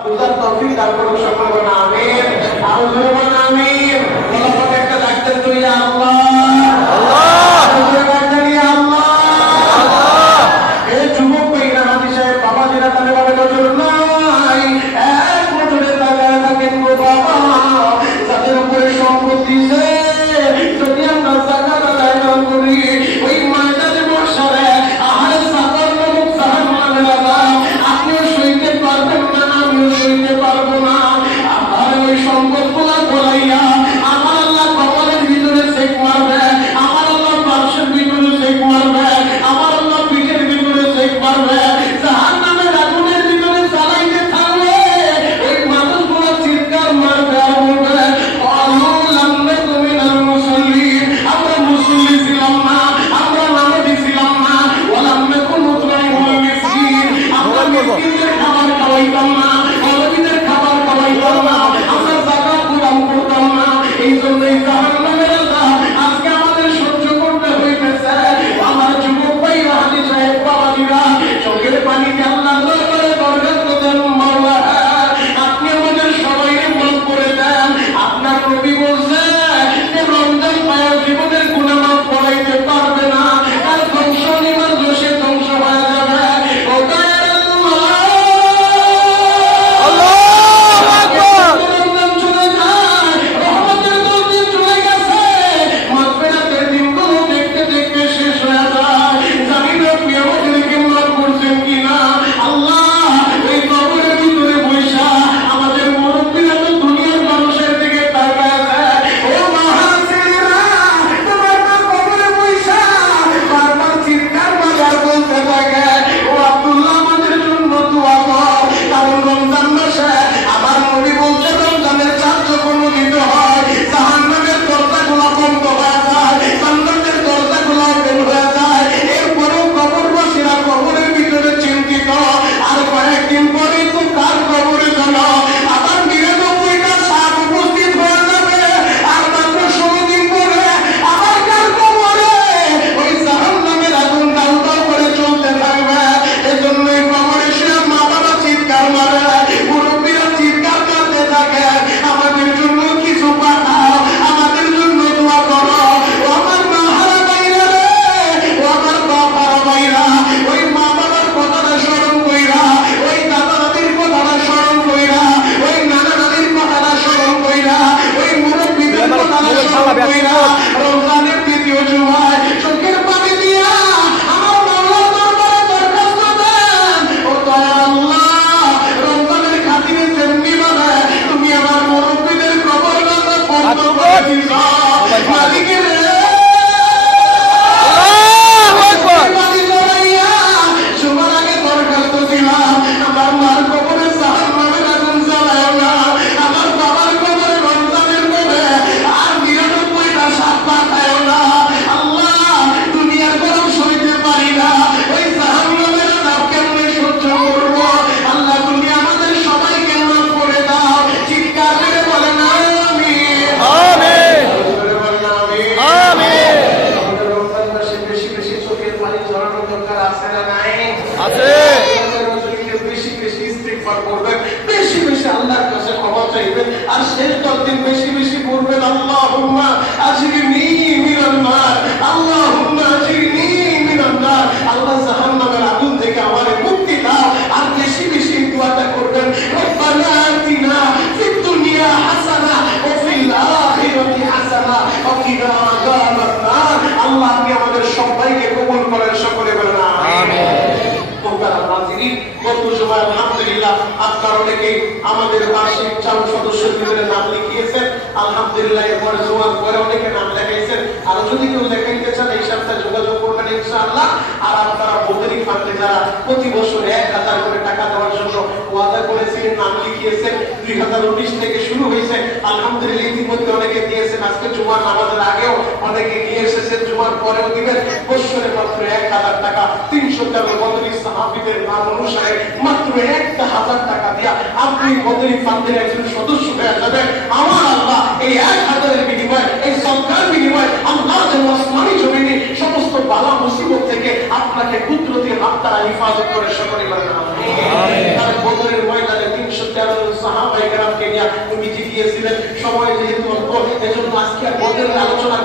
বুঝার তৌফিক দান করুন সকলে বলেন আমিন। আরো জোরে বলেন আমিন। বলা একটা ডাক্তার তুই আল্লাহ আল্লাহ জোরে বলেন আল্লাহ আল্লাহ। এই যুবক ভাইরা হাজি সাহেব বাবা যারা তাহলে বাবা নজর নাই এক নজরে তাকায় থাকেন গো বাবা যাদের উপরে সম্পত্তি আছে যদি আমরা জাকাত আদায় না করি ওই ময়দানে বসারে আহারে সাকার নামক জাহান্নামের আযাব আপনিও সইতে পারবেন না আমিও সইতে পারবো না। আমার ওই সম্পদগুলা বলাইয়া আমার আল্লাহ কবরের ভিতরে চেক মারবে, আমার আল্লাহ বাক্সের ভিতরে চেক মারবে, আমার আল্লাহ পিঠের ভিতরে চেক মারবে, জাহান্নামের আগুনের ভিতরে জ্বালাইতে থাকবে। ওই মানুষগুলো চিৎকার মারবে আর বলবে আমরা মুসল্লি ছিলাম না, আমরা নামাজি ছিলাম না, ওয়ালাম্মে কুনু তুরাইমুল মিসকিন, আমরা মিসকিনদের খাবার খাওয়াইতাম না, অলবিদের খাবার খাওয়াইতাম না, আমরা যাকাত প্রদান করতাম না। এই জন্যই জাহান্নামের আযাব আজকে আমাদের সহ্য করতে হইতেছে। আমার যুবক ভাইরা হাজি সাহেব বাবাজিরা চোখের পানিতে আল্লাহর দরবারে দরখাস্ত দেন মাওলা আপনি আমাদের সবাইকে মাফ করে দেন। আপনার নবী বলছে যে রমজান পায়া জীবনের গুনাহ মাফ করাইতে পারবে না, তার ধ্বংস নিবার দোষে ধ্বংস হয়ে যাবে। ও দয়ার আল্লাহু আকবার। রমজান চলে যায়, রহমতের দিন চলে গেছে, মাগফিরাতের দিনগুলো দেখতে দেখতে শেষ হয়ে যায়। জানি না আপনি আমাদেরকে মাফ করছেন কিনা। আল্লাহ এই কবরের ভিতরে বৈশা আমাদের মুরব্বীরা তো দুনিয়ার মানুষের দিকে তাকায় দেয়। ও মাহাসিরা তোমার তো কবরে বৈশা বারবার চিৎকার মারার বলতে থাকে ও আব্দুল্লাহ আমাদের জন্য দোয়া কর, কারণ রমজান মাসে আমার নবী বলছে রমজানের চাঁদ যখন উদিত হয় জাহান্নামের দরজাগুলো বন্ধ হয়ে যায়, জান্নাতের দরজাগুলো ওপেন হয়ে যায়। এরপরেও কবরবাসীরা কবরের ভিতরে চিন্তিত আর কয়েকদিন পরে তো তার কবরে যেন আবার ৯৯টা সাপ উপস্থিত হয়ে যাবে, আর মাত্র ১৬ দিন পরে আবার কার কবরে ওই জাহান্নামের আগুন দাউ দাউ করে চলতে থাকবে। এজন্যই কবরে শুয়ে মা বাবা চিৎকার মারে, মুরব্বীরা চিৎকার করতে থাকে আমাদের জন্য কিছু পাঠাও, আমাদের জন্য দোয়া করো। ও আমার মা হারা বাইরা রে, ও আমার বাপ হারা বাইরা, ওই মা বাবার কথাটা স্মরণ কইরা, ওই দাদা দাদির কথাটা স্মরণ কইরা, ওই নানা নানির কথাটা স্মরণ কইরা, ওই মুরব্বীদের কথাটা স্মরণ কইরা রমজানের দ্বিতীয় জুমায় চোখের পানি দিয়া আমার মাওলার দরবারে দরখাস্ত দেন। ও দয়াল আল্লাহ রমজানের খাতিরে যেমনি ভাবে তুমি আমার মুরব্বীদের কবরটা বন্ধ করে দিছো মালিকের সবার আগে দরখাস্ত দিলাম আমার মার কবরে জাহান্নামের আগুন জ্বালায় না, আমার বাবার কবরে রমজানের মধ্যে আর ৯৯টা সাপ পাঠায় না। আল্লাহ দুনিয়ার গরম সইতে পারি না, ওই জাহান্নামের আযাব কেমনে সহ্য করব। আল্লাহ তুমি আমাদের সবাইকে মাফ করে দাও। চিৎকার করে বলেন আমিন আমিন বলেন আমিন আমিন। আমাদের রমজান মাসে বেশি বেশি চোখের পানি ঝরানো দরকার আছে না নাই? আছে। বেশি বেশি ইস্তিগফার করবেন, বেশি বেশি আল্লাহর কাছে ক্ষমা চাইবেন, আর শেষ 10 দিন বেশি বেশি পড়বেন আল্লাহুম্মা আজরিনি মিনান নার, আল্লাহুম্মা আজরিনি মিনান নার। আল্লাহ জাহান্নামের আগুন থেকে আমারে মুক্তি দাও। আর বেশি বেশি দোয়াটা করবেন রব্বানা আতিনা ফিদ দুনিয়া হাসানা ওয়া ফিল আখিরাতি হাসানা ওয়া কিনা আযাবান নার। আল্লাহ আপনি আমাদের সবাইকে কবুল করেন, সকলে বলেন আমিন। গত সময় আলহামদুলিল্লাহ আপনারা অনেকে আমাদের বার্ষিক সদস্যের ভিতরে নাম লিখিয়েছেন, আলহামদুলিল্লাহ। এরপরে জোয়ার পরে অনেকে নাম লেখাইছেন, আর যদি কেউ লেখাইতে চান এই সপ্তাহে যোগাযোগ করবেন ইনশাআল্লাহ। আর আপনারা বদরি ফান্ডে যারা প্রতি বছর ১,০০০ করে টাকা দেওয়ার জন্য ওয়াদা করেছিলেন নাম লিখিয়েছেন, ২০১৯ থেকে শুরু হয়েছে আলহামদুলিল্লাহ। ইতিমধ্যে অনেকে দিয়েছেন, আজকে জুমার নামাজের আগেও অনেকে নিয়ে এসেছেন, জুমার পরেও দিবেন। বছরে মাত্র ১,০০০ টাকা ৩০০ টাকা বদরি সাহাবীদের নাম অনুসারে মাত্র ১,০০০ টাকা দিয়া আপনি বদরি ফান্ডের একজন সদস্য হয়ে যাবেন। আমার আল্লাহ এই ১,০০০ এর বিনিময়ে, এই সদকার বিনিময়ে আল্লাহ যেন আসমানি জমিনে সমস্ত সমস্ত বালা মুসিবত থেকে আপনাকে কুদরতি হাত দ্বারা হিফাজত করে সকলে বলেন আমিন। তার বদরের ময়দানে 313 জন সাহাবায়ে কেরামকে নিয়ে নবীজি গিয়েছিলেন। সময় যেহেতু অল্প, এজন্য আজকে আর বদরের আলোচনা